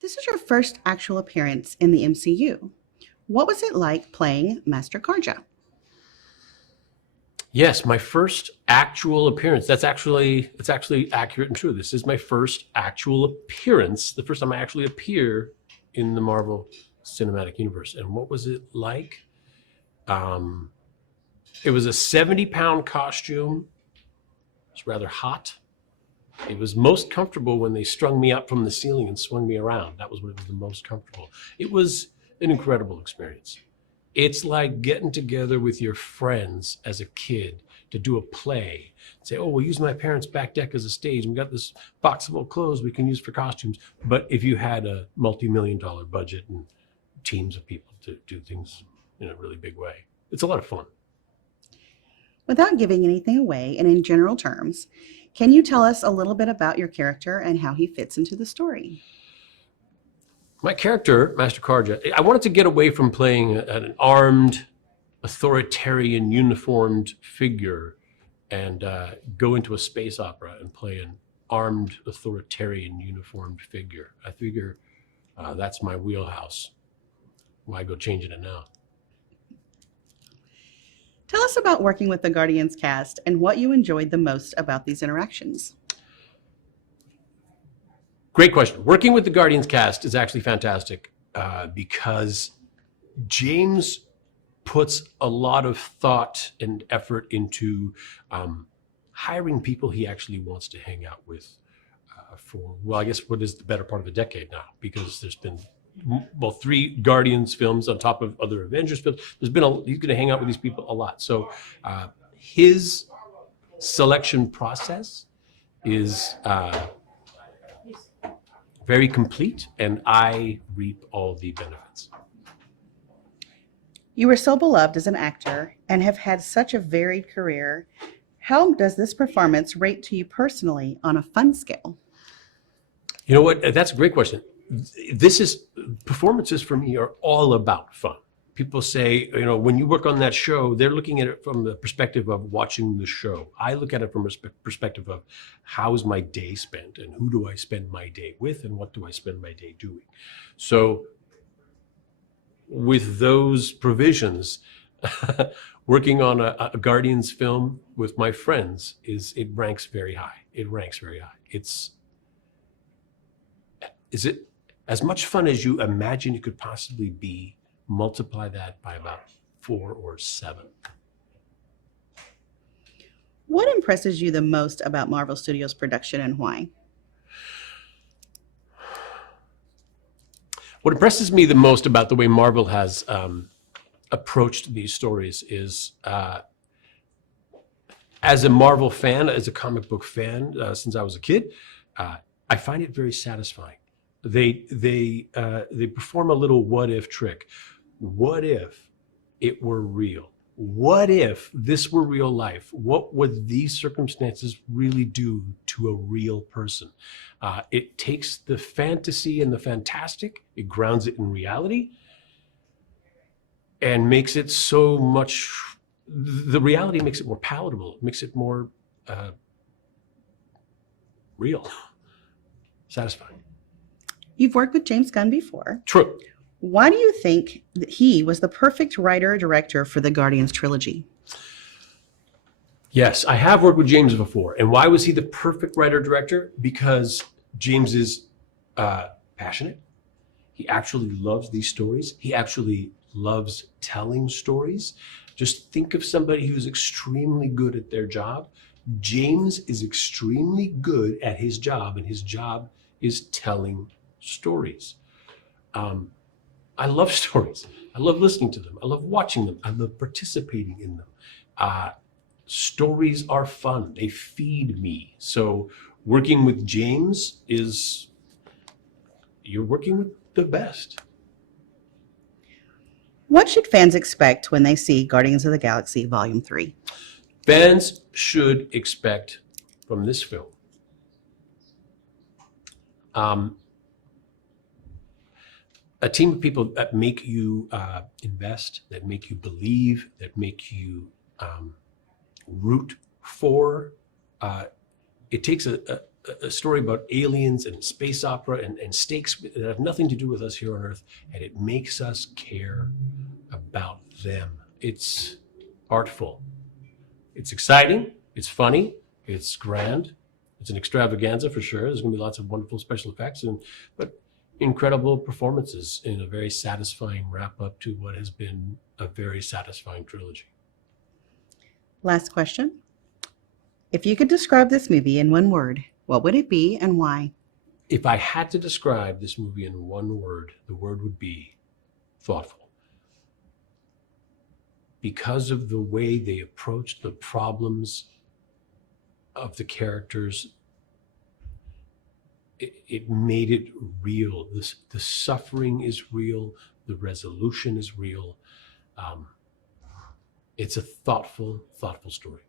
This is your first actual appearance in the MCU. What was it like playing Master Karja? Yes, my first actual appearance. It's actually accurate and true. This is my first actual appearance, the first time I actually appear in the Marvel Cinematic Universe. And what was it like? It was a 70-pound costume. It's rather hot. It was most comfortable when they strung me up from the ceiling and swung me around. That was when it was the most comfortable. It was an incredible experience. It's like getting together with your friends as a kid to do a play. Say, oh, we'll use my parents' back deck as a stage. We got this box of old clothes we can use for costumes. But if you had a multi-million-dollar budget and teams of people to do things in a really big way, it's a lot of fun. Without giving anything away and in general terms, can you tell us a little bit about your character and how he fits into the story? My character, Master Karja, I wanted to get away from playing an armed, authoritarian, uniformed figure and go into a space opera and play an armed, authoritarian, uniformed figure. I figure that's my wheelhouse. Why go changing it now? Tell us about working with the Guardians cast and what you enjoyed the most about these interactions. Great question. Working with the Guardians cast is actually fantastic because James puts a lot of thought and effort into hiring people he actually wants to hang out with for, well, I guess what is the better part of a decade now, because there's been, well, 3 Guardians films on top of other Avengers films. He's going to hang out with these people a lot. So his selection process is very complete, and I reap all the benefits. You were so beloved as an actor and have had such a varied career. How does this performance rate to you personally on a fun scale? You know what? That's a great question. Performances for me are all about fun. People say, you know, when you work on that show, they're looking at it from the perspective of watching the show. I look at it from a perspective of how is my day spent and who do I spend my day with and what do I spend my day doing. So with those provisions, working on a Guardians film with my friends it ranks very high. It ranks very high. Is it as much fun as you imagine it could possibly be? Multiply that by about 4 or 7. What impresses you the most about Marvel Studios production and why? What impresses me the most about the way Marvel has approached these stories is, as a Marvel fan, as a comic book fan, since I was a kid, I find it very satisfying. They perform a little what if trick. What if it were real? What if this were real life? What would these circumstances really do to a real person? It takes the fantasy and the fantastic, it grounds it in reality, and makes it so much, the reality makes it more palatable, makes it more real, satisfying. You've worked with James Gunn before. True. Why do you think that he was the perfect writer-director for the Guardians trilogy? Yes, I have worked with James before. And why was he the perfect writer-director? Because James is passionate. He actually loves these stories. He actually loves telling stories. Just think of somebody who's extremely good at their job. James is extremely good at his job, and his job is telling stories. I love stories. I love listening to them. I love watching them. I love participating in them. Stories are fun. They feed me. So working with James you're working with the best. What should fans expect when they see Guardians of the Galaxy Volume 3? Fans should expect from this film a team of people that make you invest, that make you believe, that make you root for. It takes a a story about aliens and space opera and stakes that have nothing to do with us here on Earth, and it makes us care about them. It's artful. It's exciting. It's funny. It's grand. It's an extravaganza for sure. There's going to be lots of wonderful special effects, but incredible performances in a very satisfying wrap up to what has been a very satisfying trilogy. Last question. If you could describe this movie in one word, what would it be and why? If I had to describe this movie in one word, the word would be thoughtful. Because of the way they approached the problems of the characters, it made it real. The suffering is real. The resolution is real. It's a thoughtful story.